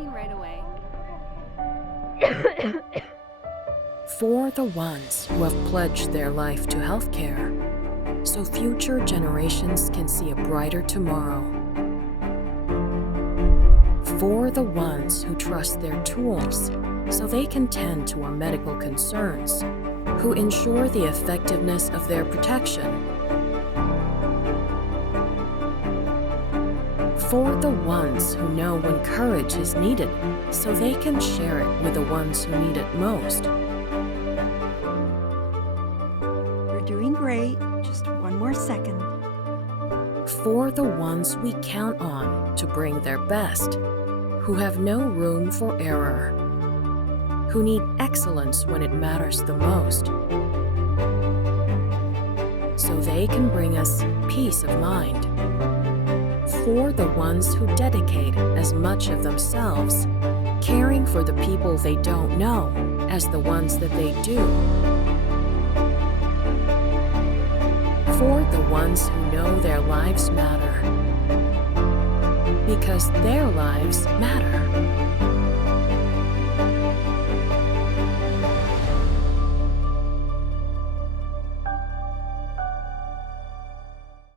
vaccine right away. For the ones who have pledged their life to healthcare, so future generations can see a brighter tomorrow. For the ones who trust their tools so they can tend to our medical concerns, who ensure the effectiveness of their protection. For the ones who know when courage is needed so they can share it with the ones who need it most. You're doing great. Just one more second. For the ones we count on to bring their best, who have no room for error, who need excellence when it matters the most, so they can bring us peace of mind. For the ones who dedicate as much of themselves, caring for the people they don't know as the ones that they do. For the ones who know their lives matter, because their lives matter.